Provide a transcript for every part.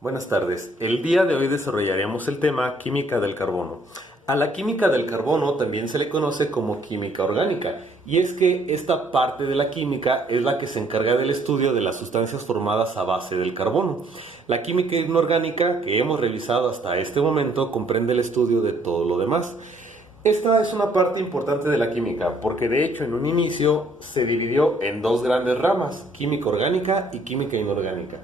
Buenas tardes. El día de hoy desarrollaremos el tema química del carbono. A la química del carbono también se le conoce como química orgánica, y es que esta parte de la química es la que se encarga del estudio de las sustancias formadas a base del carbono. La química inorgánica que hemos revisado hasta este momento comprende el estudio de todo lo demás. Esta es una parte importante de la química, porque de hecho en un inicio se dividió en dos grandes ramas, química orgánica y química inorgánica.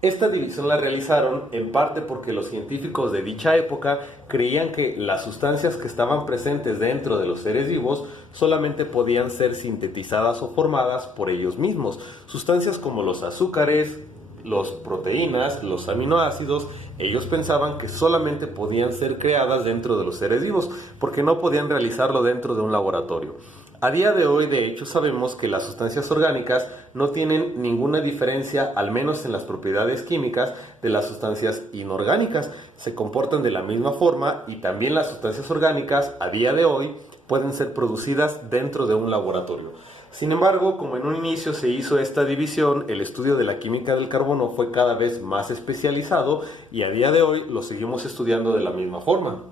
Esta división la realizaron en parte porque los científicos de dicha época creían que las sustancias que estaban presentes dentro de los seres vivos solamente podían ser sintetizadas o formadas por ellos mismos. Sustancias como los azúcares, las proteínas, los aminoácidos, ellos pensaban que solamente podían ser creadas dentro de los seres vivos, porque no podían realizarlo dentro de un laboratorio. A día de hoy, de hecho, sabemos que las sustancias orgánicas no tienen ninguna diferencia, al menos en las propiedades químicas, de las sustancias inorgánicas. Se comportan de la misma forma y también las sustancias orgánicas, a día de hoy, pueden ser producidas dentro de un laboratorio. Sin embargo, como en un inicio se hizo esta división, el estudio de la química del carbono fue cada vez más especializado y a día de hoy lo seguimos estudiando de la misma forma.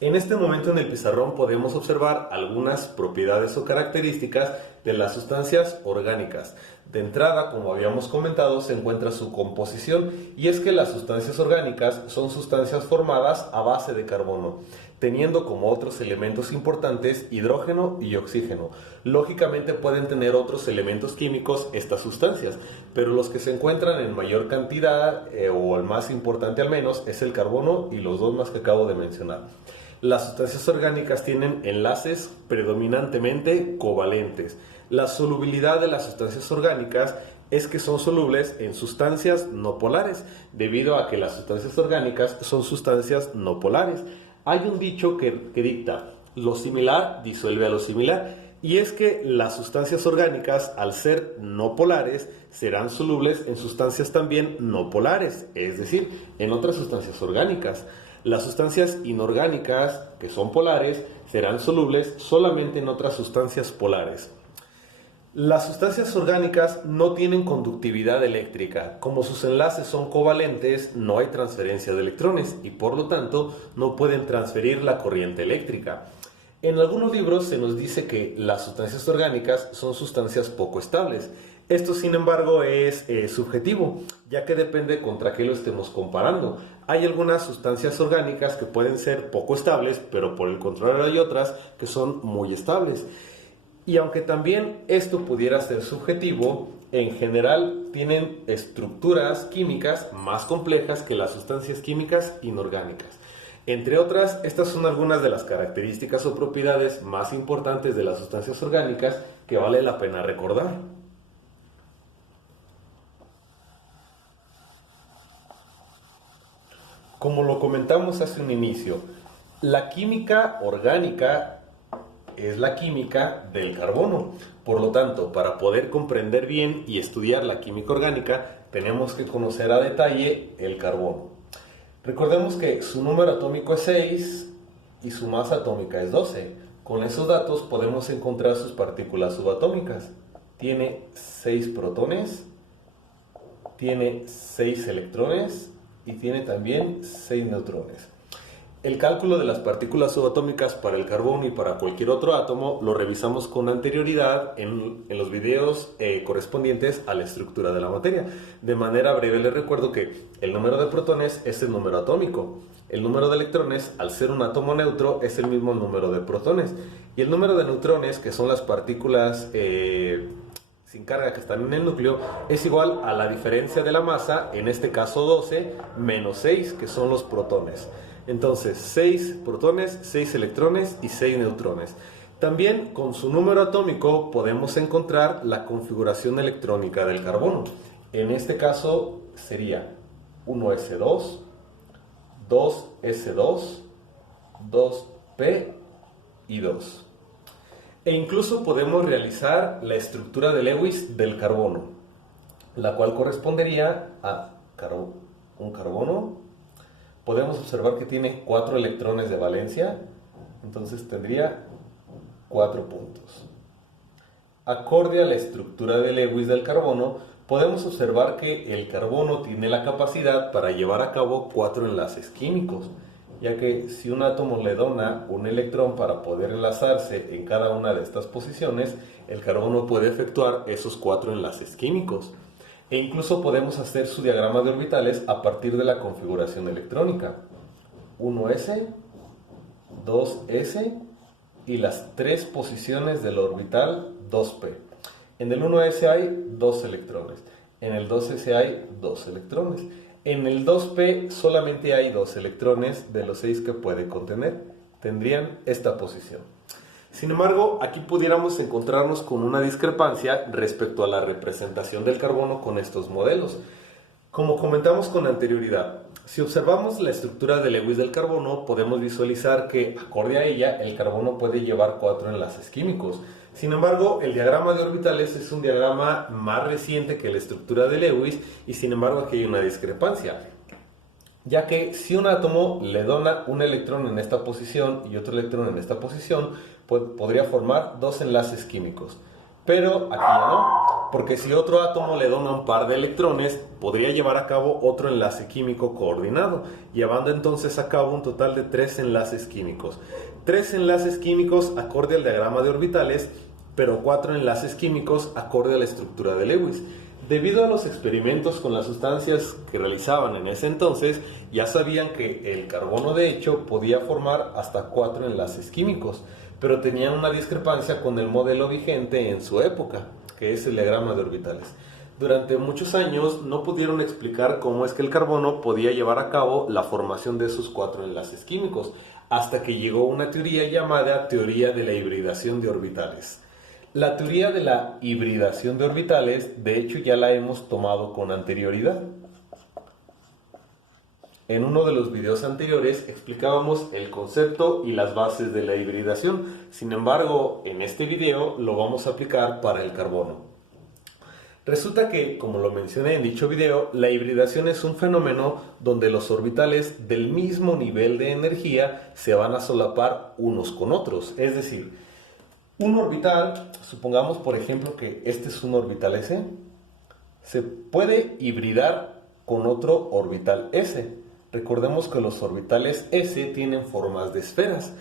En este momento en el pizarrón podemos observar algunas propiedades o características de las sustancias orgánicas. De entrada, como habíamos comentado, se encuentra su composición, y es que las sustancias orgánicas son sustancias formadas a base de carbono, teniendo como otros elementos importantes hidrógeno y oxígeno. Lógicamente pueden tener otros elementos químicos estas sustancias, pero los que se encuentran en mayor cantidad, o el más importante al menos, es el carbono y los dos más que acabo de mencionar. Las sustancias orgánicas tienen enlaces predominantemente covalentes. La solubilidad de las sustancias orgánicas es que son solubles en sustancias no polares, debido a que las sustancias orgánicas son sustancias no polares. Hay un dicho que dicta, lo similar disuelve a lo similar, y es que las sustancias orgánicas, al ser no polares, serán solubles en sustancias también no polares, es decir, en otras sustancias orgánicas. Las sustancias inorgánicas, que son polares, serán solubles solamente en otras sustancias polares. Las sustancias orgánicas no tienen conductividad eléctrica. Como sus enlaces son covalentes, no hay transferencia de electrones y por lo tanto no pueden transferir la corriente eléctrica. En algunos libros se nos dice que las sustancias orgánicas son sustancias poco estables. Esto, sin embargo, es subjetivo, ya que depende contra qué lo estemos comparando. Hay algunas sustancias orgánicas que pueden ser poco estables, pero por el contrario hay otras que son muy estables. Y aunque también esto pudiera ser subjetivo, en general tienen estructuras químicas más complejas que las sustancias químicas inorgánicas. Entre otras, estas son algunas de las características o propiedades más importantes de las sustancias orgánicas que vale la pena recordar. Como lo comentamos hace un inicio, la química orgánica es la química del carbono. Por lo tanto, para poder comprender bien y estudiar la química orgánica, tenemos que conocer a detalle el carbono. Recordemos que su número atómico es 6 y su masa atómica es 12. Con esos datos podemos encontrar sus partículas subatómicas. Tiene 6 protones, tiene 6 electrones y tiene también 6 neutrones. El cálculo de las partículas subatómicas para el carbono y para cualquier otro átomo lo revisamos con anterioridad en los videos correspondientes a la estructura de la materia. De manera breve les recuerdo que el número de protones es el número atómico. El número de electrones, al ser un átomo neutro, es el mismo número de protones. Y el número de neutrones, que son las partículas sin carga que están en el núcleo, es igual a la diferencia de la masa, en este caso 12, menos 6, que son los protones. Entonces, 6 protones, 6 electrones y 6 neutrones. También con su número atómico podemos encontrar la configuración electrónica del carbono. En este caso sería 1s2, 2s2, 2p y 2. E incluso podemos realizar la estructura de Lewis del carbono, la cual correspondería a un carbono. Podemos observar que tiene 4 electrones de valencia, entonces tendría 4 puntos. Acorde a la estructura de Lewis del carbono, podemos observar que el carbono tiene la capacidad para llevar a cabo 4 enlaces químicos, ya que si un átomo le dona un electrón para poder enlazarse en cada una de estas posiciones, el carbono puede efectuar esos 4 enlaces químicos. E incluso podemos hacer su diagrama de orbitales a partir de la configuración electrónica. 1s, 2s y las 3 posiciones del orbital 2p. En el 1s hay 2 electrones, en el 2s hay 2 electrones. En el 2p solamente hay 2 electrones de los 6 que puede contener. Tendrían esta posición. Sin embargo, aquí pudiéramos encontrarnos con una discrepancia respecto a la representación del carbono con estos modelos. Como comentamos con anterioridad, si observamos la estructura de Lewis del carbono, podemos visualizar que, acorde a ella, el carbono puede llevar 4 enlaces químicos. Sin embargo, el diagrama de orbitales es un diagrama más reciente que la estructura de Lewis y sin embargo aquí hay una discrepancia, ya que si un átomo le dona un electrón en esta posición y otro electrón en esta posición, podría formar 2 enlaces químicos. Pero aquí ya no, porque si otro átomo le dona un par de electrones, podría llevar a cabo otro enlace químico coordinado, llevando entonces a cabo un total de 3 enlaces químicos. 3 enlaces químicos acorde al diagrama de orbitales, pero 4 enlaces químicos acorde a la estructura de Lewis. Debido a los experimentos con las sustancias que realizaban en ese entonces, ya sabían que el carbono de hecho podía formar hasta 4 enlaces químicos, pero tenían una discrepancia con el modelo vigente en su época, que es el diagrama de orbitales. Durante muchos años no pudieron explicar cómo es que el carbono podía llevar a cabo la formación de esos 4 enlaces químicos, hasta que llegó una teoría llamada teoría de la hibridación de orbitales. La teoría de la hibridación de orbitales, de hecho, ya la hemos tomado con anterioridad. En uno de los videos anteriores explicábamos el concepto y las bases de la hibridación. Sin embargo, en este video lo vamos a aplicar para el carbono. Resulta que, como lo mencioné en dicho video, la hibridación es un fenómeno donde los orbitales del mismo nivel de energía se van a solapar unos con otros. Es decir, un orbital, supongamos por ejemplo que este es un orbital S, se puede hibridar con otro orbital S. Recordemos que los orbitales S tienen formas de esferas.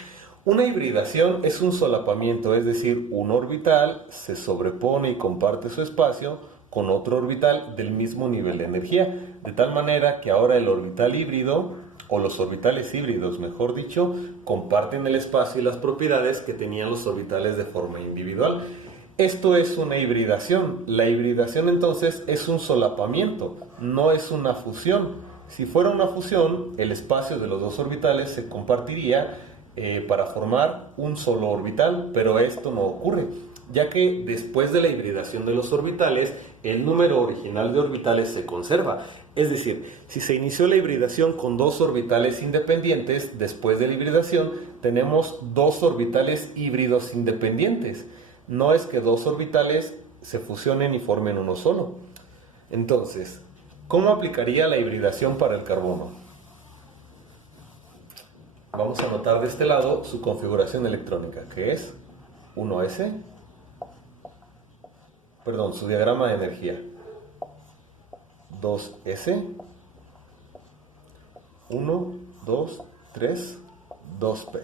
Una hibridación es un solapamiento, es decir, un orbital se sobrepone y comparte su espacio con otro orbital del mismo nivel de energía, de tal manera que ahora el orbital híbrido, o los orbitales híbridos, mejor dicho, comparten el espacio y las propiedades que tenían los orbitales de forma individual. Esto es una hibridación. La hibridación entonces es un solapamiento, no es una fusión. Si fuera una fusión, el espacio de los dos orbitales se compartiría para formar un solo orbital, pero esto no ocurre, ya que después de la hibridación de los orbitales, el número original de orbitales se conserva. Es decir, si se inició la hibridación con 2 orbitales independientes, después de la hibridación tenemos 2 orbitales híbridos independientes. No es que 2 orbitales se fusionen y formen uno solo. Entonces, ¿cómo aplicaría la hibridación para el carbono? Vamos a anotar de este lado su configuración electrónica, que es 1s, su diagrama de energía, 2s, 1, 2, 3, 2p.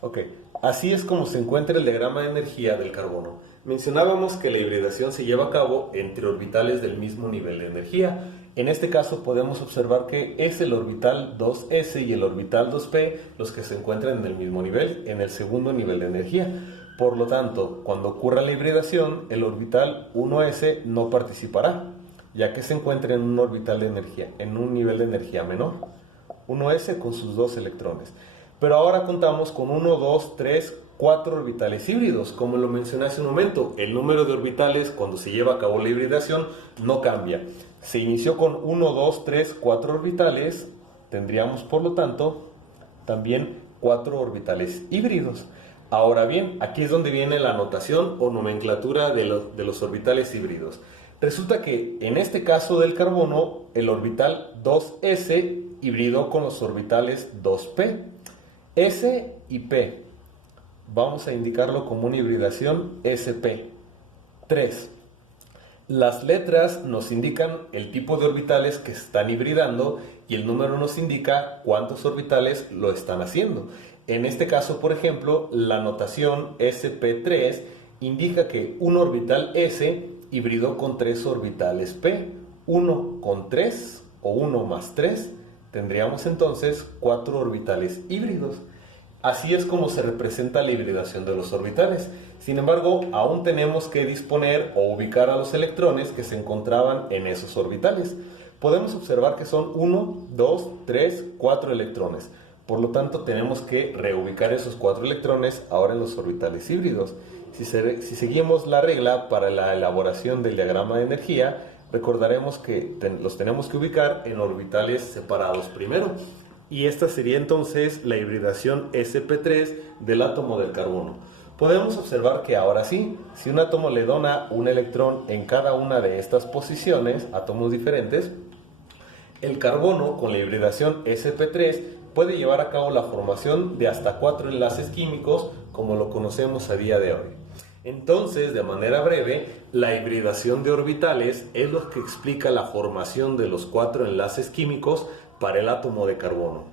Ok, así es como se encuentra el diagrama de energía del carbono. Mencionábamos que la hibridación se lleva a cabo entre orbitales del mismo nivel de energía. En este caso podemos observar que es el orbital 2s y el orbital 2p los que se encuentran en el mismo nivel, en el segundo nivel de energía. Por lo tanto, cuando ocurra la hibridación, el orbital 1s no participará, ya que se encuentra en un orbital de energía, en un nivel de energía menor. 1s con sus 2 electrones. Pero ahora contamos con 1, 2, 3, 4 orbitales híbridos. Como lo mencioné hace un momento, el número de orbitales cuando se lleva a cabo la hibridación no cambia. Se inició con 1, 2, 3, 4 orbitales. Tendríamos, por lo tanto, también 4 orbitales híbridos. Ahora bien, aquí es donde viene la notación o nomenclatura de los orbitales híbridos. Resulta que en este caso del carbono, el orbital 2s hibridó con los orbitales 2p. S y P, vamos a indicarlo como una hibridación SP. 3. Las letras nos indican el tipo de orbitales que están hibridando y el número nos indica cuántos orbitales lo están haciendo. En este caso, por ejemplo, la notación sp3 indica que un orbital s hibridó con 3 orbitales p, 1 con 3 o 1 más 3, tendríamos entonces 4 orbitales híbridos. Así es como se representa la hibridación de los orbitales. Sin embargo, aún tenemos que disponer o ubicar a los electrones que se encontraban en esos orbitales. Podemos observar que son 1, 2, 3, 4 electrones. Por lo tanto, tenemos que reubicar esos 4 electrones ahora en los orbitales híbridos. Si seguimos la regla para la elaboración del diagrama de energía, recordaremos que los tenemos que ubicar en orbitales separados primero. Y esta sería entonces la hibridación sp3 del átomo del carbono. Podemos observar que ahora sí, si un átomo le dona un electrón en cada una de estas posiciones, átomos diferentes, el carbono con la hibridación sp3 puede llevar a cabo la formación de hasta 4 enlaces químicos como lo conocemos a día de hoy. Entonces, de manera breve, la hibridación de orbitales es lo que explica la formación de los 4 enlaces químicos para el átomo de carbono.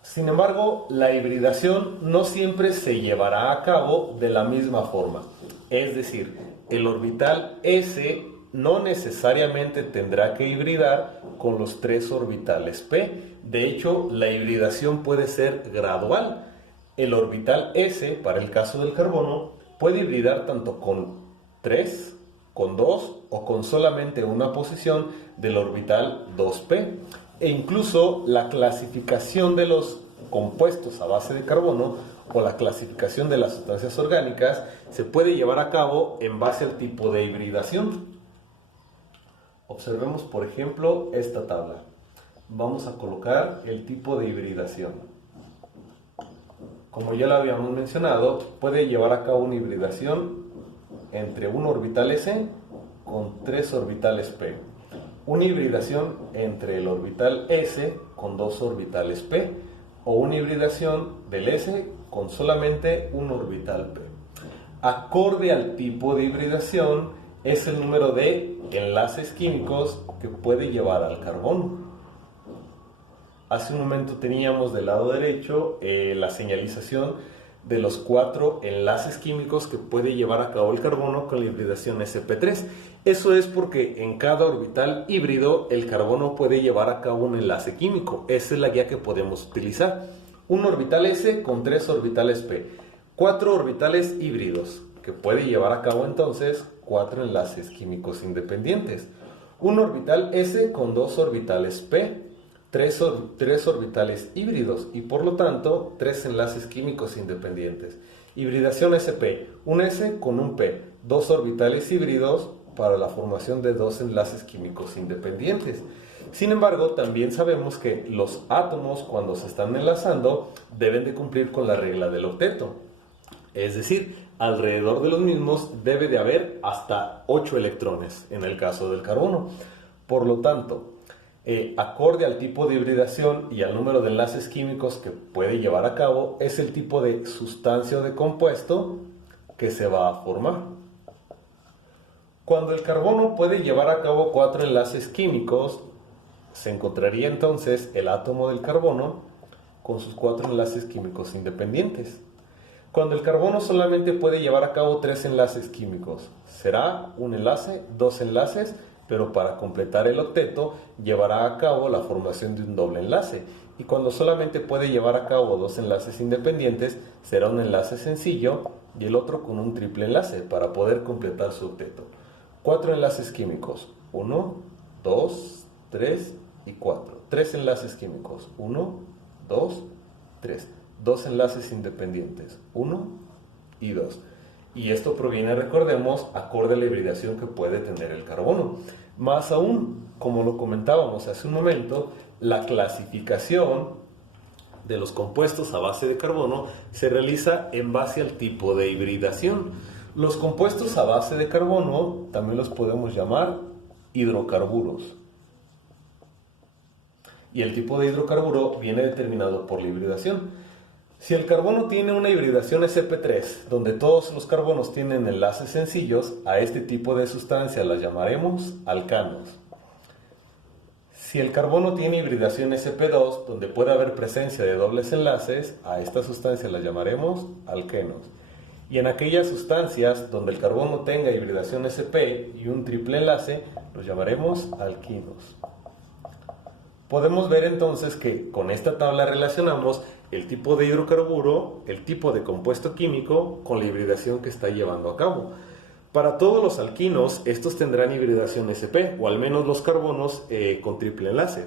Sin embargo, la hibridación no siempre se llevará a cabo de la misma forma. Es decir, el orbital S no necesariamente tendrá que hibridar con los 3 orbitales P. De hecho, la hibridación puede ser gradual. El orbital S, para el caso del carbono, puede hibridar tanto con 3, con 2 o con solamente una posición del orbital 2p. E incluso la clasificación de los compuestos a base de carbono o la clasificación de las sustancias orgánicas se puede llevar a cabo en base al tipo de hibridación. Observemos, por ejemplo, esta tabla. Vamos a colocar el tipo de hibridación. Como ya lo habíamos mencionado, puede llevar a cabo una hibridación entre un orbital S con 3 orbitales P. Una hibridación entre el orbital S con 2 orbitales P. O una hibridación del S con solamente un orbital P. Acorde al tipo de hibridación es el número de enlaces químicos que puede llevar al carbono. Hace un momento teníamos del lado derecho la señalización de los 4 enlaces químicos que puede llevar a cabo el carbono con la hibridación sp3. Eso es porque en cada orbital híbrido el carbono puede llevar a cabo un enlace químico. Esa es la guía que podemos utilizar. Un orbital S con 3 orbitales P. 4 orbitales híbridos que puede llevar a cabo entonces 4 enlaces químicos independientes. Un orbital S con 2 orbitales P. 3 orbitales híbridos y por lo tanto 3 enlaces químicos independientes. Hibridación sp, un S con un P, 2 orbitales híbridos para la formación de 2 enlaces químicos independientes. Sin embargo, también sabemos que los átomos cuando se están enlazando deben de cumplir con la regla del octeto. Es decir, alrededor de los mismos debe de haber hasta 8 electrones en el caso del carbono. Por lo tanto, acorde al tipo de hibridación y al número de enlaces químicos que puede llevar a cabo, es el tipo de sustancia o de compuesto que se va a formar. Cuando el carbono puede llevar a cabo 4 enlaces químicos, se encontraría entonces el átomo del carbono con sus 4 enlaces químicos independientes. Cuando el carbono solamente puede llevar a cabo 3 enlaces químicos, será un enlace, 2 enlaces, pero para completar el octeto llevará a cabo la formación de un doble enlace. Y cuando solamente puede llevar a cabo 2 enlaces independientes, será un enlace sencillo y el otro con un triple enlace para poder completar su octeto. 4 enlaces químicos, 1, 2, 3 y 4. 3 enlaces químicos, 1, 2, 3. 2 enlaces independientes, 1 y 2. Y esto proviene, recordemos, acorde a la hibridación que puede tener el carbono. Más aún, como lo comentábamos hace un momento, la clasificación de los compuestos a base de carbono se realiza en base al tipo de hibridación. Los compuestos a base de carbono también los podemos llamar hidrocarburos. Y el tipo de hidrocarburo viene determinado por la hibridación. Si el carbono tiene una hibridación sp3, donde todos los carbonos tienen enlaces sencillos, a este tipo de sustancia las llamaremos alcanos. Si el carbono tiene hibridación sp2, donde puede haber presencia de dobles enlaces, a esta sustancia la llamaremos alquenos. Y en aquellas sustancias donde el carbono tenga hibridación sp y un triple enlace, los llamaremos alquinos. Podemos ver entonces que con esta tabla relacionamos el tipo de hidrocarburo, el tipo de compuesto químico con la hibridación que está llevando a cabo. Para todos los alquinos, estos tendrán hibridación sp, o al menos los carbonos con triple enlace.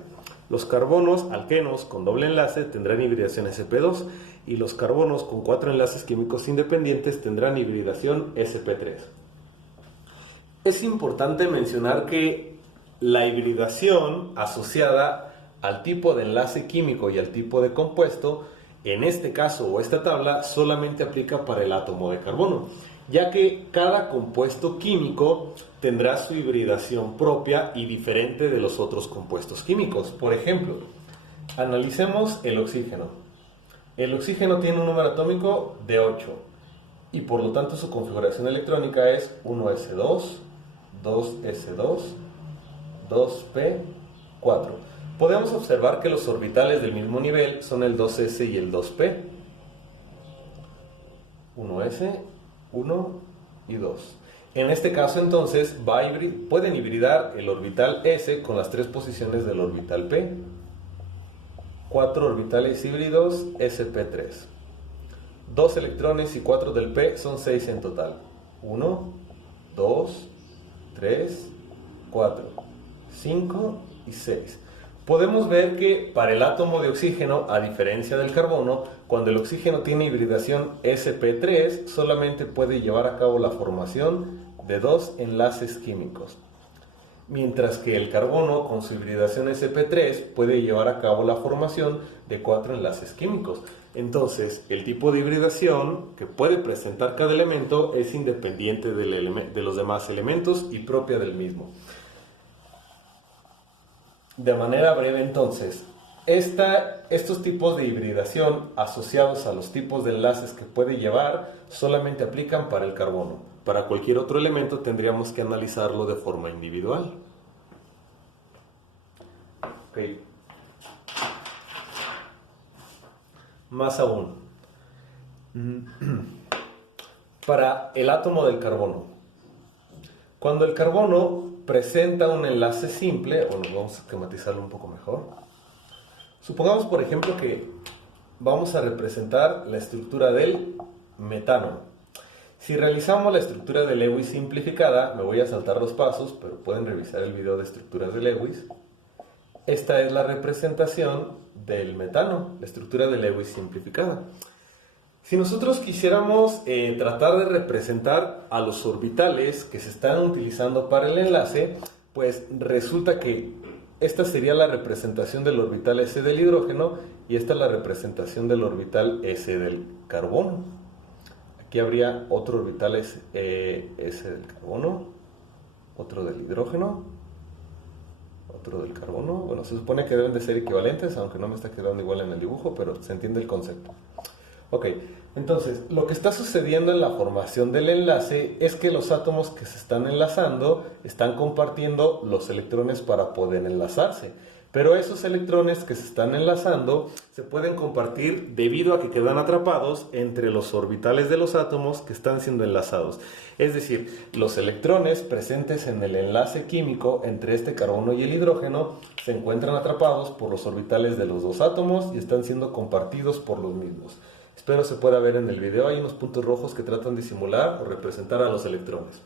Los carbonos alquenos con doble enlace tendrán hibridación sp2 y los carbonos con 4 enlaces químicos independientes tendrán hibridación sp3. Es importante mencionar que la hibridación asociada al tipo de enlace químico y al tipo de compuesto, en este caso o esta tabla, solamente aplica para el átomo de carbono, ya que cada compuesto químico tendrá su hibridación propia y diferente de los otros compuestos químicos. Por ejemplo, analicemos el oxígeno. El oxígeno tiene un número atómico de 8 y por lo tanto su configuración electrónica es 1s2, 2s2, 2p4. Podemos observar que los orbitales del mismo nivel son el 2s y el 2p. 1s, 1 y 2. En este caso entonces pueden hibridar el orbital s con las 3 posiciones del orbital p. 4 orbitales híbridos sp3. 2 electrones y 4 del p son 6 en total. 1, 2, 3, 4, 5 y 6. Podemos ver que para el átomo de oxígeno, a diferencia del carbono, cuando el oxígeno tiene hibridación sp3, solamente puede llevar a cabo la formación de 2 enlaces químicos. Mientras que el carbono, con su hibridación sp3, puede llevar a cabo la formación de 4 enlaces químicos. Entonces, el tipo de hibridación que puede presentar cada elemento es independiente de los demás elementos y propia del mismo. De manera breve, entonces, estos tipos de hibridación asociados a los tipos de enlaces que puede llevar solamente aplican para el carbono. Para cualquier otro elemento tendríamos que analizarlo de forma individual. Okay. Más aún, para el átomo del carbono. Cuando el carbono presenta un enlace simple, bueno, vamos a esquematizarlo un poco mejor. Supongamos, por ejemplo, que vamos a representar la estructura del metano. Si realizamos la estructura de Lewis simplificada, me voy a saltar los pasos, pero pueden revisar el video de estructuras de Lewis. Esta es la representación del metano, la estructura de Lewis simplificada. Si nosotros quisiéramos tratar de representar a los orbitales que se están utilizando para el enlace, pues resulta que esta sería la representación del orbital S del hidrógeno y esta es la representación del orbital S del carbono. Aquí habría otro orbital S del carbono, otro del hidrógeno, otro del carbono. Bueno, se supone que deben de ser equivalentes, aunque no me está quedando igual en el dibujo, pero se entiende el concepto. Ok, entonces, lo que está sucediendo en la formación del enlace es que los átomos que se están enlazando están compartiendo los electrones para poder enlazarse. Pero esos electrones que se están enlazando se pueden compartir debido a que quedan atrapados entre los orbitales de los átomos que están siendo enlazados. Es decir, los electrones presentes en el enlace químico entre este carbono y el hidrógeno se encuentran atrapados por los orbitales de los dos átomos y están siendo compartidos por los mismos. Espero se pueda ver en el video, hay unos puntos rojos que tratan de simular o representar a los electrones.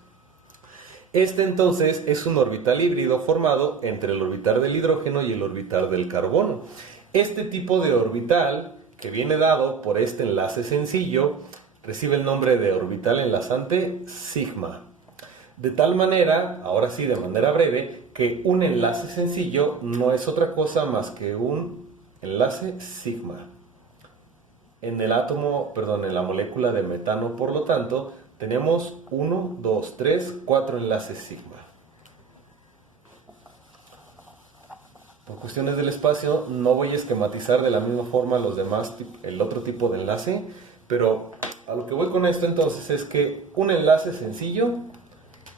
Este entonces es un orbital híbrido formado entre el orbital del hidrógeno y el orbital del carbono. Este tipo de orbital, que viene dado por este enlace sencillo, recibe el nombre de orbital enlazante sigma. De tal manera, ahora sí de manera breve, que un enlace sencillo no es otra cosa más que un enlace sigma. En la molécula de metano, por lo tanto, tenemos 1, 2, 3, 4 enlaces sigma. por cuestiones del espacio no voy a esquematizar de la misma forma los demás, el otro tipo de enlace, pero a lo que voy con esto entonces es que un enlace sencillo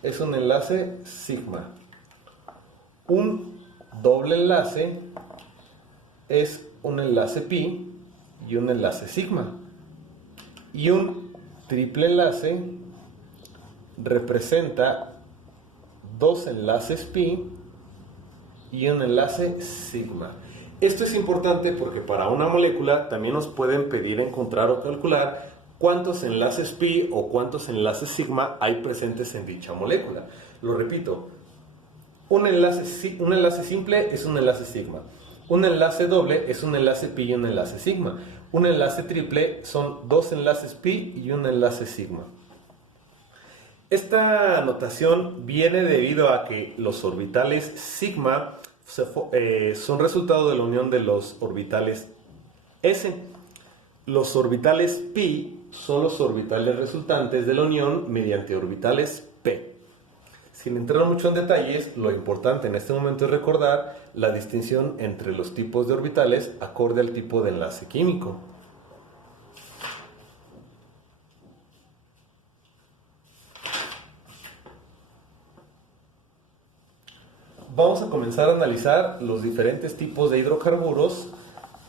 es un enlace sigma. Un doble enlace es un enlace pi y un enlace sigma. Y un triple enlace representa dos enlaces pi y un enlace sigma. Esto es importante porque para una molécula también nos pueden pedir encontrar o calcular cuántos enlaces pi o cuántos enlaces sigma hay presentes en dicha molécula. Lo repito, un enlace simple es un enlace sigma. Un enlace doble es un enlace pi y un enlace sigma. Un enlace triple son dos enlaces pi y un enlace sigma. Esta notación viene debido a que los orbitales sigma son resultado de la unión de los orbitales s. Los orbitales pi son los orbitales resultantes de la unión mediante orbitales p. Sin entrar mucho en detalles, lo importante en este momento es recordar la distinción entre los tipos de orbitales acorde al tipo de enlace químico. Vamos a comenzar a analizar los diferentes tipos de hidrocarburos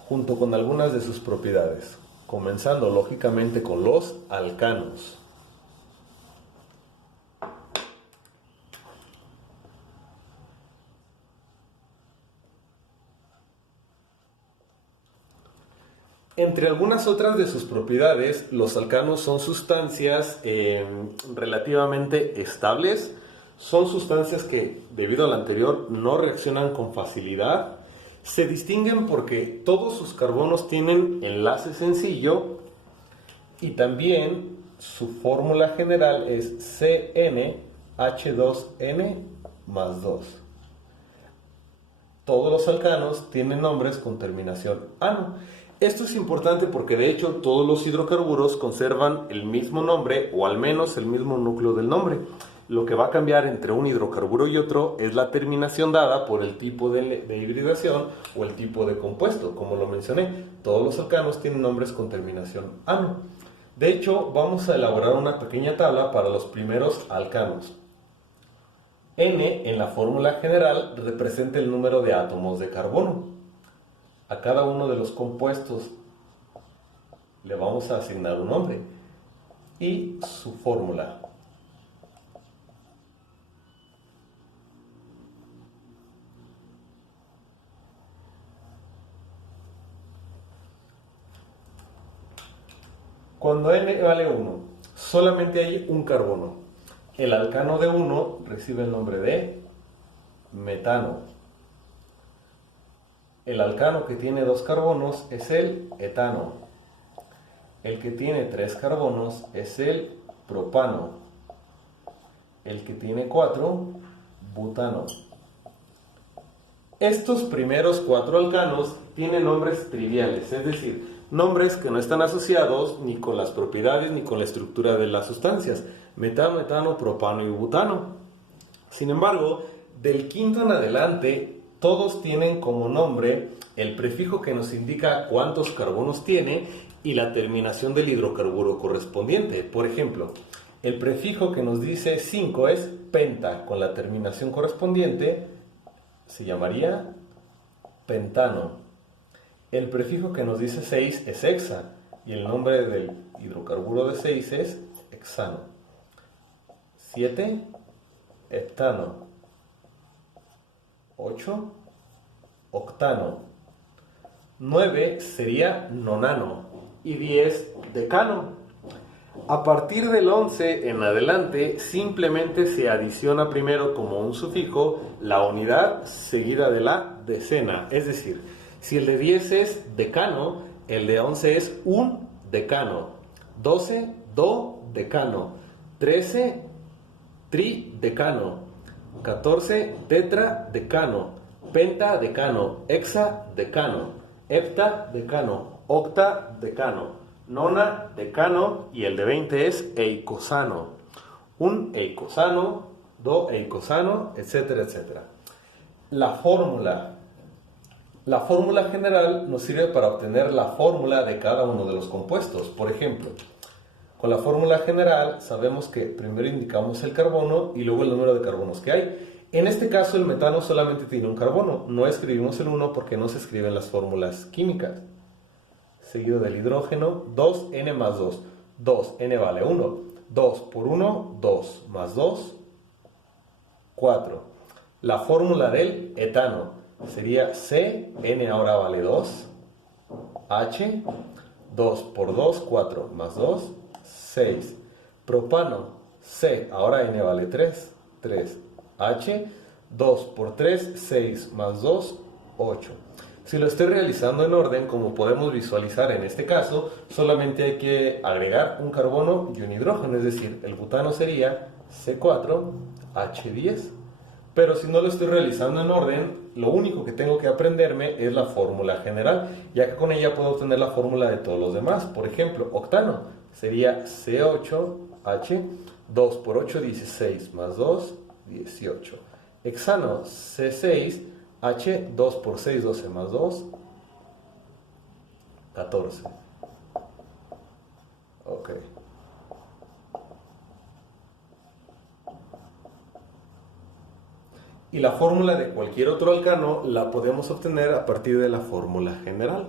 junto con algunas de sus propiedades, comenzando lógicamente con los alcanos. Entre algunas otras de sus propiedades, los alcanos son sustancias relativamente estables. Son sustancias que, debido al anterior, no reaccionan con facilidad. Se distinguen porque todos sus carbonos tienen enlace sencillo y también su fórmula general es CnH2n más 2. Todos los alcanos tienen nombres con terminación ano. Esto es importante porque de hecho todos los hidrocarburos conservan el mismo nombre o al menos el mismo núcleo del nombre. Lo que va a cambiar entre un hidrocarburo y otro es la terminación dada por el tipo de hibridación o el tipo de compuesto. Como lo mencioné, todos los alcanos tienen nombres con terminación ano. De hecho, vamos a elaborar una pequeña tabla para los primeros alcanos. N en la fórmula general representa el número de átomos de carbono. A cada uno de los compuestos le vamos a asignar un nombre y su fórmula. Cuando N vale 1, solamente hay un carbono. El alcano de 1 recibe el nombre de metano. El alcano que tiene 2 carbonos es el etano. El que tiene 3 carbonos es el propano. El que tiene 4, butano. Estos primeros 4 alcanos tienen nombres triviales, es decir, nombres que no están asociados ni con las propiedades ni con la estructura de las sustancias: metano, etano, propano y butano. Sin embargo, del quinto en adelante, todos tienen como nombre el prefijo que nos indica cuántos carbonos tiene y la terminación del hidrocarburo correspondiente. Por ejemplo, el prefijo que nos dice 5 es penta, con la terminación correspondiente se llamaría pentano. El prefijo que nos dice 6 es hexa y el nombre del hidrocarburo de 6 es hexano. 7, heptano. 8, octano. 9 sería nonano y 10, decano. A partir del 11 en adelante simplemente se adiciona primero como un sufijo la unidad seguida de la decena, es decir, si el de 10 es decano, el de 11 es un decano. 12, dodecano. 13, tridecano. 14, tetradecano. Pentadecano. Hexadecano. Heptadecano. Octadecano. Nonadecano. Y el de 20 es eicosano. Un eicosano, doeicosano, etcétera, etcétera. La fórmula La fórmula general nos sirve para obtener la fórmula de cada uno de los compuestos. Por ejemplo, con la fórmula general sabemos que primero indicamos el carbono y luego el número de carbonos que hay. En este caso el metano solamente tiene un carbono, no escribimos el 1 porque no se escriben las fórmulas químicas. Seguido del hidrógeno, 2n más 2. 2n vale 1. 2 por 1, 2 más 2, 4. La fórmula del etano sería C, N ahora vale 2, H, 2 por 2, 4 más 2, 6. Propano, C, ahora N vale 3, 3. H, 2 por 3, 6 más 2, 8. Si lo estoy realizando en orden, como podemos visualizar en este caso, solamente hay que agregar un carbono y un hidrógeno, es decir, el butano sería C4, H10. Pero si no lo estoy realizando en orden, lo único que tengo que aprenderme es la fórmula general, ya que con ella puedo obtener la fórmula de todos los demás. Por ejemplo, octano sería C8H, 2 por 8, 16 más 2, 18. Hexano, C6H, 2 por 6, 12 más 2, 14. Ok. Y la fórmula de cualquier otro alcano la podemos obtener a partir de la fórmula general.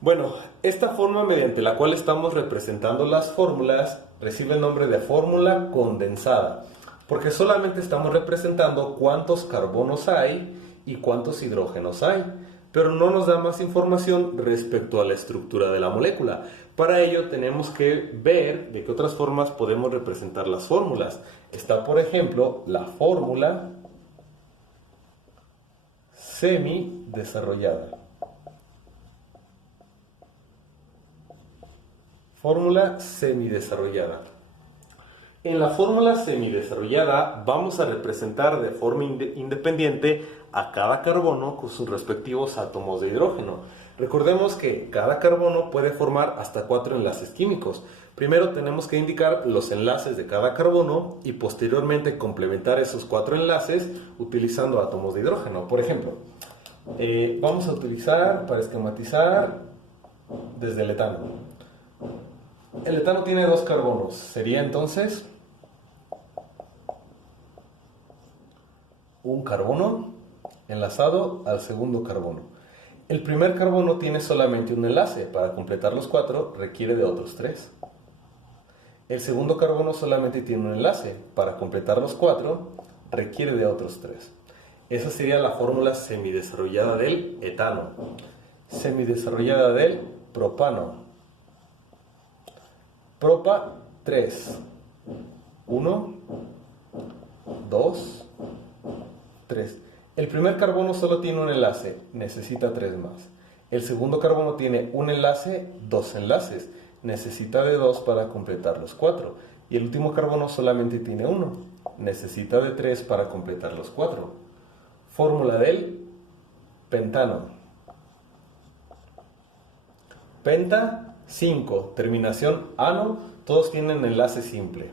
Bueno, esta forma mediante la cual estamos representando las fórmulas recibe el nombre de fórmula condensada, porque solamente estamos representando cuántos carbonos hay y cuántos hidrógenos hay, pero no nos da más información respecto a la estructura de la molécula. Para ello tenemos que ver de qué otras formas podemos representar las fórmulas. Está, por ejemplo, la fórmula semidesarrollada. Fórmula semidesarrollada. En la fórmula semidesarrollada vamos a representar de forma independiente a cada carbono con sus respectivos átomos de hidrógeno. Recordemos que cada carbono puede formar hasta 4 enlaces químicos. Primero tenemos que indicar los enlaces de cada carbono y posteriormente complementar esos 4 enlaces utilizando átomos de hidrógeno. Por ejemplo, vamos a utilizar para esquematizar desde el etano. El etano tiene 2 carbonos. Sería entonces un carbono enlazado al segundo carbono. El primer carbono tiene solamente un enlace. Para completar los 4 requiere de otros 3. El segundo carbono solamente tiene un enlace. Para completar los 4 requiere de otros 3. Esa sería la fórmula semidesarrollada del etano. Semidesarrollada del propano. Propa 3. 1, 2, 3. El primer carbono solo tiene un enlace, necesita 3 más. El segundo carbono tiene un enlace, 2 enlaces, necesita de 2 para completar los 4. Y el último carbono solamente tiene 1, necesita de 3 para completar los 4. Fórmula del pentano. Penta 5, terminación ano, todos tienen enlace simple.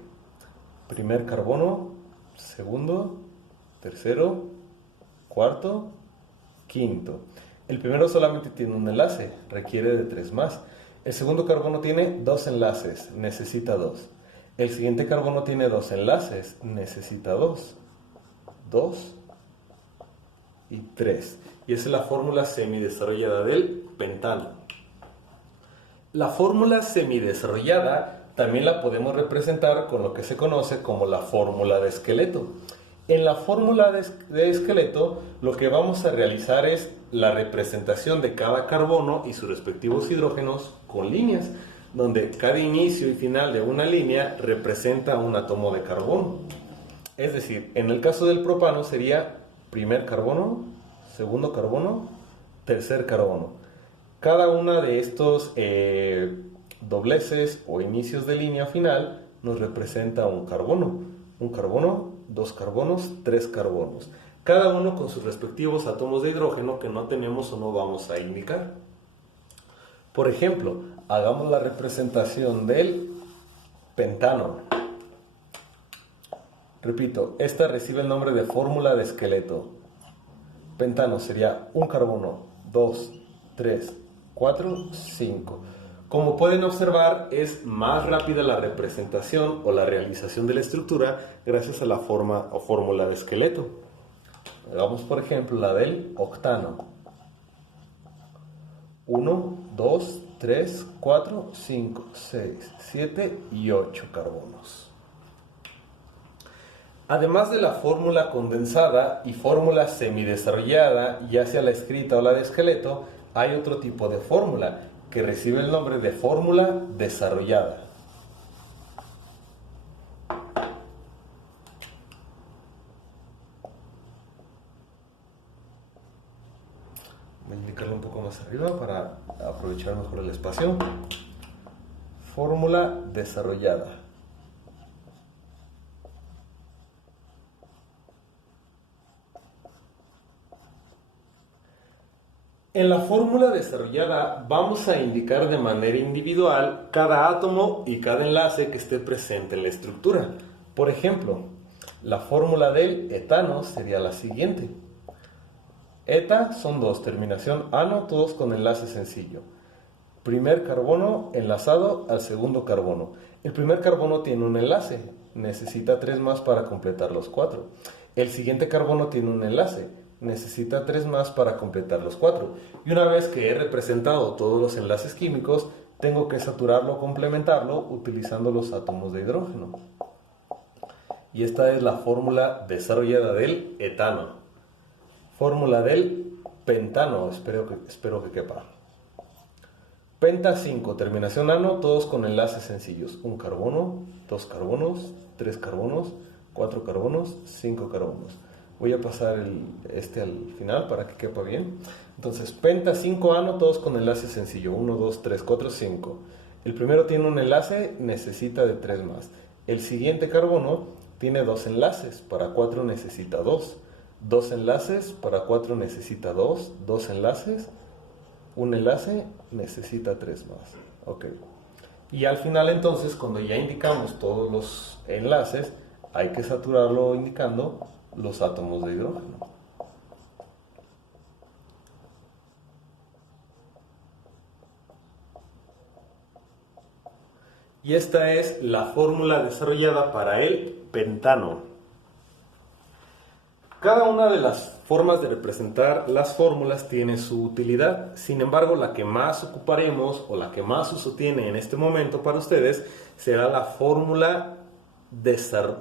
Primer carbono, segundo, tercero, cuarto, quinto. El primero solamente tiene un enlace, requiere de 3 más. El segundo carbono tiene 2 enlaces, necesita 2. El siguiente carbono tiene 2 enlaces, necesita 2. 2 y 3. Y esa es la fórmula semidesarrollada del pentano. La fórmula semidesarrollada también la podemos representar con lo que se conoce como la fórmula de esqueleto. En la fórmula de esqueleto lo que vamos a realizar es la representación de cada carbono y sus respectivos hidrógenos con líneas, donde cada inicio y final de una línea representa un átomo de carbono. Es decir, en el caso del propano sería primer carbono, segundo carbono, tercer carbono. Cada una de estos dobleces o inicios de línea final nos representa un carbono, 2 carbonos, 3 carbonos, cada uno con sus respectivos átomos de hidrógeno que no tenemos o no vamos a indicar. Por ejemplo, hagamos la representación del pentano. Repito, esta recibe el nombre de fórmula de esqueleto. Pentano sería un carbono, 2, 3, 4, 5. Como pueden observar, es más rápida la representación o la realización de la estructura gracias a la forma o fórmula de esqueleto. Hagamos, por ejemplo, la del octano. 1, 2, 3, 4, 5, 6, 7 y 8 carbonos. Además de la fórmula condensada y fórmula semidesarrollada, ya sea la escrita o la de esqueleto, hay otro tipo de fórmula que recibe el nombre de fórmula desarrollada. Voy a indicarlo un poco más arriba para aprovechar mejor el espacio. Fórmula desarrollada. En la fórmula desarrollada vamos a indicar de manera individual cada átomo y cada enlace que esté presente en la estructura. Por ejemplo, la fórmula del etano sería la siguiente. Eta son 2, terminación ano, todos con enlace sencillo. Primer carbono enlazado al segundo carbono. El primer carbono tiene un enlace, necesita 3 más para completar los 4. El siguiente carbono tiene un enlace, necesita 3 más para completar los 4. Y una vez que he representado todos los enlaces químicos, tengo que saturarlo o complementarlo utilizando los átomos de hidrógeno. Y esta es la fórmula desarrollada del etano. Fórmula del pentano, espero que quepa. Penta 5, terminación ano, todos con enlaces sencillos. Un carbono, 2 carbonos, 3 carbonos, 4 carbonos, 5 carbonos. Voy a pasar al final para que quepa bien. Entonces, penta 5 ano, todos con enlace sencillo. 1, 2, 3, 4, 5. El primero tiene un enlace, necesita de 3 más. El siguiente carbono tiene 2 enlaces, para 4 necesita 2. 2 enlaces, para 4 necesita 2. 2 enlaces, un enlace necesita 3 más. Ok. Y al final entonces, cuando ya indicamos todos los enlaces, hay que saturarlo indicando los átomos de hidrógeno. Y esta es la fórmula desarrollada para el pentano. Cada una de las formas de representar las fórmulas tiene su utilidad. Sin embargo, la que más ocuparemos o la que más uso tiene en este momento para ustedes será la fórmula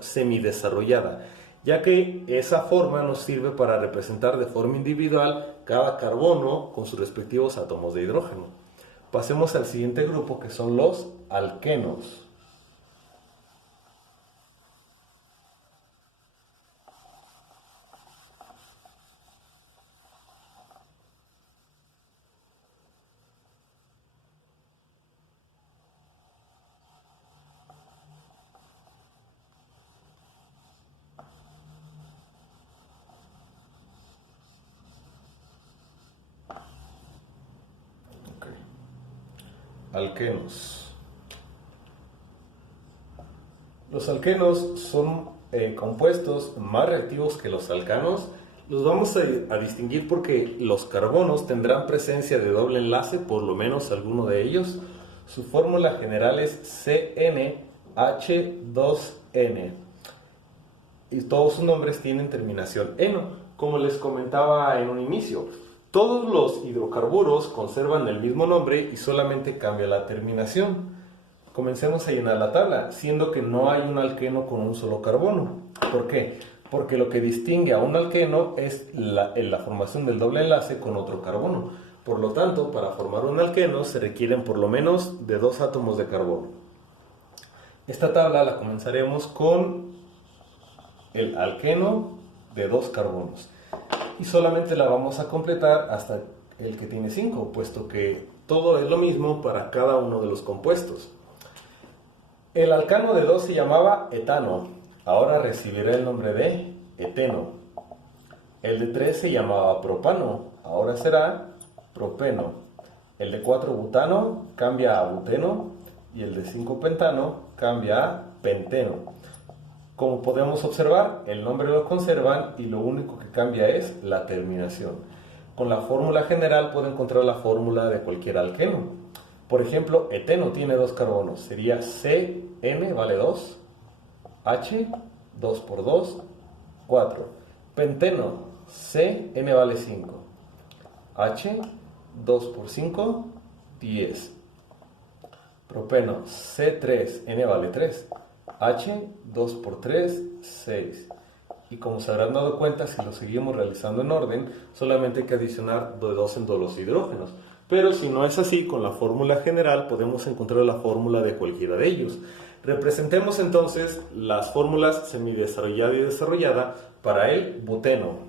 semidesarrollada, ya que esa forma nos sirve para representar de forma individual cada carbono con sus respectivos átomos de hidrógeno. Pasemos al siguiente grupo, que son los alquenos. Alquenos. Los alquenos son compuestos más reactivos que los alcanos. Los vamos a distinguir porque los carbonos tendrán presencia de doble enlace, por lo menos alguno de ellos. Su fórmula general es CnH2n. Y todos sus nombres tienen terminación eno, como les comentaba en un inicio. Todos los hidrocarburos conservan el mismo nombre y solamente cambia la terminación. Comencemos a llenar la tabla, siendo que no hay un alqueno con un solo carbono. ¿Por qué? Porque lo que distingue a un alqueno es la formación del doble enlace con otro carbono. Por lo tanto, para formar un alqueno se requieren por lo menos de 2 átomos de carbono. Esta tabla la comenzaremos con el alqueno de 2 carbonos. Y solamente la vamos a completar hasta el que tiene 5, puesto que todo es lo mismo para cada uno de los compuestos. El alcano de 2 se llamaba etano, ahora recibirá el nombre de eteno. El de 3 se llamaba propano, ahora será propeno. El de 4 butano cambia a buteno y el de 5 pentano cambia a penteno. Como podemos observar, el nombre lo conservan y lo único que cambia es la terminación. Con la fórmula general puedo encontrar la fórmula de cualquier alqueno. Por ejemplo, eteno tiene 2 carbonos, sería CN vale 2, H, 2 por 2, 4. Penteno, CN vale 5, H, 2 por 5, 10. Propeno, C3N vale 3, H, 2 por 3, 6. Y como se habrán dado cuenta, si lo seguimos realizando en orden, solamente hay que adicionar de 2 en 2 los hidrógenos. Pero si no es así, con la fórmula general podemos encontrar la fórmula de cualquiera de ellos. Representemos entonces las fórmulas semidesarrollada y desarrollada para el buteno.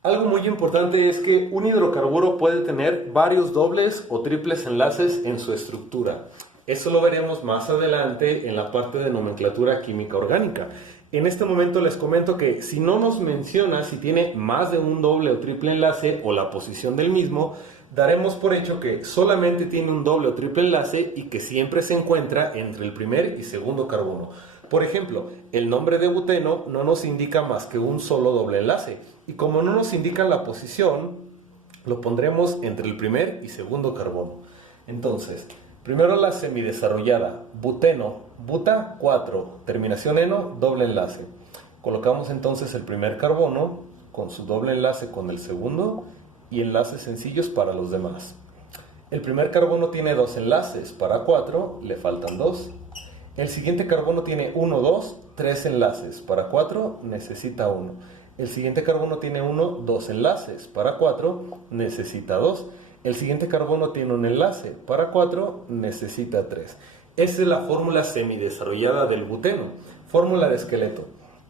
Algo muy importante es que un hidrocarburo puede tener varios dobles o triples enlaces en su estructura. Eso lo veremos más adelante en la parte de nomenclatura química orgánica. En este momento les comento que si no nos menciona si tiene más de un doble o triple enlace o la posición del mismo, daremos por hecho que solamente tiene un doble o triple enlace y que siempre se encuentra entre el primer y segundo carbono. Por ejemplo, el nombre de buteno no nos indica más que un solo doble enlace. Y como no nos indica la posición, lo pondremos entre el primer y segundo carbono. Entonces, primero la semidesarrollada, buteno, buta 4, terminación eno, doble enlace. Colocamos entonces el primer carbono con su doble enlace con el segundo y enlaces sencillos para los demás. El primer carbono tiene 2 enlaces, para 4 le faltan 2. El siguiente carbono tiene 1, 2, 3 enlaces, para 4 necesita 1. El siguiente carbono tiene 1, 2 enlaces, para 4 necesita 2. El siguiente carbono tiene un enlace, para 4 necesita 3. Esa es la fórmula semidesarrollada del buteno. Fórmula de esqueleto.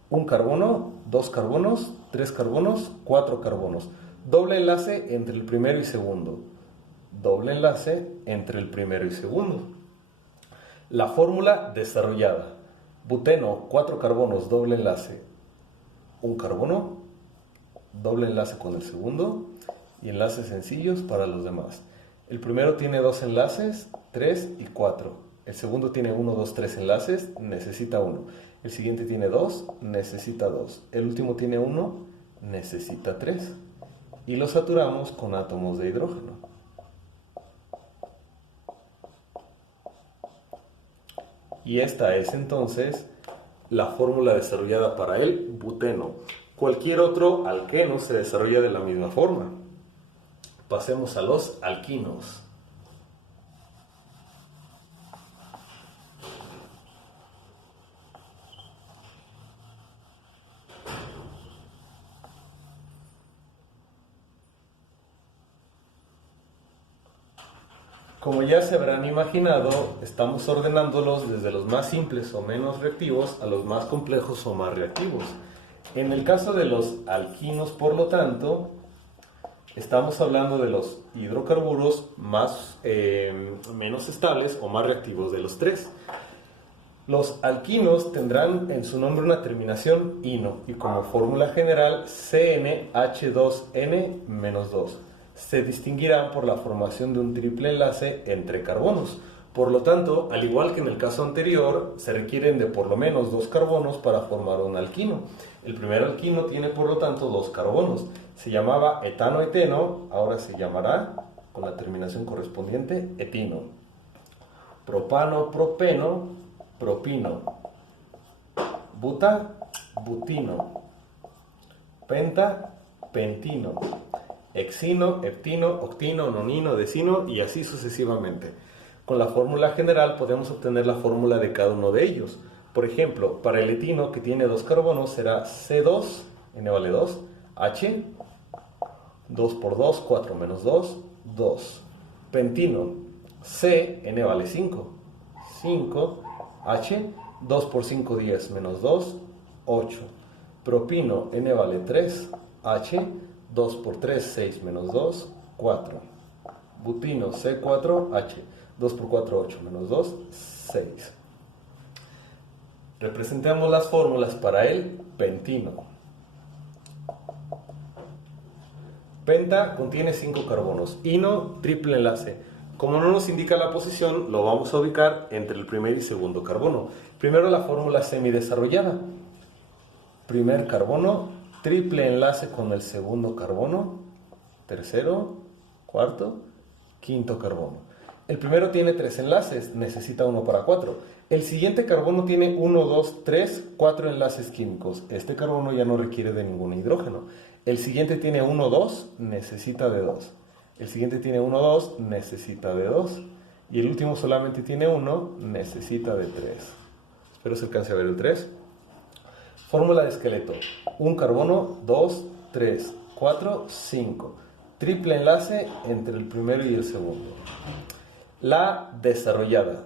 Un carbono, 2 carbonos, 3 carbonos, 4 carbonos. Doble enlace entre el primero y segundo. Doble enlace entre el primero y segundo. La fórmula desarrollada. Buteno, 4 carbonos, doble enlace. Un carbono, doble enlace con el segundo y enlaces sencillos para los demás. El primero tiene 2 enlaces, 3 y 4. El segundo tiene 1, 2, 3 enlaces, necesita 1. El siguiente tiene 2, necesita 2. El último tiene 1, necesita 3. Y lo saturamos con átomos de hidrógeno. Y esta es entonces la fórmula desarrollada para el buteno. Cualquier otro alqueno se desarrolla de la misma forma. Pasemos a los alquinos. Como ya se habrán imaginado, estamos ordenándolos desde los más simples o menos reactivos a los más complejos o más reactivos. En el caso de los alquinos, por lo tanto, estamos hablando de los hidrocarburos menos estables o más reactivos de los tres. Los alquinos tendrán en su nombre una terminación ino y como fórmula general CnH2n-2. Se distinguirán por la formación de un triple enlace entre carbonos. Por lo tanto, al igual que en el caso anterior, se requieren de por lo menos 2 carbonos para formar un alquino. El primer alquino tiene por lo tanto 2 carbonos. Se llamaba etano-eteno, ahora se llamará, con la terminación correspondiente, etino. Propano-propeno, propino. Buta, butino. Penta, pentino. Hexino, heptino, octino, nonino, decino y así sucesivamente. Con la fórmula general podemos obtener la fórmula de cada uno de ellos. Por ejemplo, para el etino que tiene 2 carbonos será C2, N vale 2, H, 2 por 2, 4 menos 2, 2. Pentino, C, N vale 5, 5, H, 2 por 5, 10 menos 2, 8. Propino, N vale 3, H, 2 por 3, 6 menos 2, 4. Butino, C4H, 2 por 4, 8 menos 2, 6. Representemos las fórmulas para el pentino. Penta contiene 5 carbonos. Ino, triple enlace. Como no nos indica la posición, lo vamos a ubicar entre el primer y segundo carbono. Primero la fórmula semidesarrollada. Primer carbono, triple enlace con el segundo carbono, tercero, cuarto, quinto carbono. El primero tiene 3 enlaces, necesita 1 para 4. El siguiente carbono tiene 1, 2, 3, 4 enlaces químicos. Este carbono ya no requiere de ningún hidrógeno. El siguiente tiene 1, 2, necesita de 2. El siguiente tiene 1, 2, necesita de 2. Y el último solamente tiene 1, necesita de 3. Espero se alcance a ver el 3. Fórmula de esqueleto. Un carbono, 2, 3, 4, 5. Triple enlace entre el primero y el segundo. La desarrollada.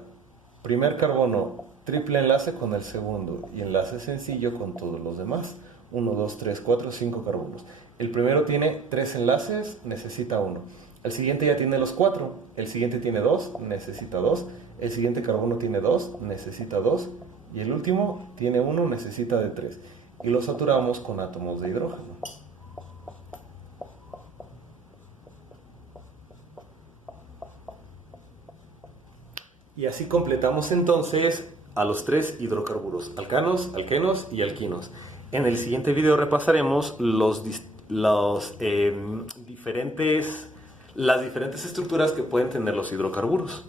Primer carbono, triple enlace con el segundo y enlace sencillo con todos los demás. 1, 2, 3, 4, 5 carbonos. El primero tiene 3 enlaces, necesita 1. El siguiente ya tiene los 4. El siguiente tiene 2, necesita 2. El siguiente carbono tiene 2, necesita 2. Y el último tiene 1, necesita de 3. Y lo saturamos con átomos de hidrógeno. Y así completamos entonces a los 3 hidrocarburos, alcanos, alquenos y alquinos. En el siguiente video repasaremos las diferentes estructuras que pueden tener los hidrocarburos.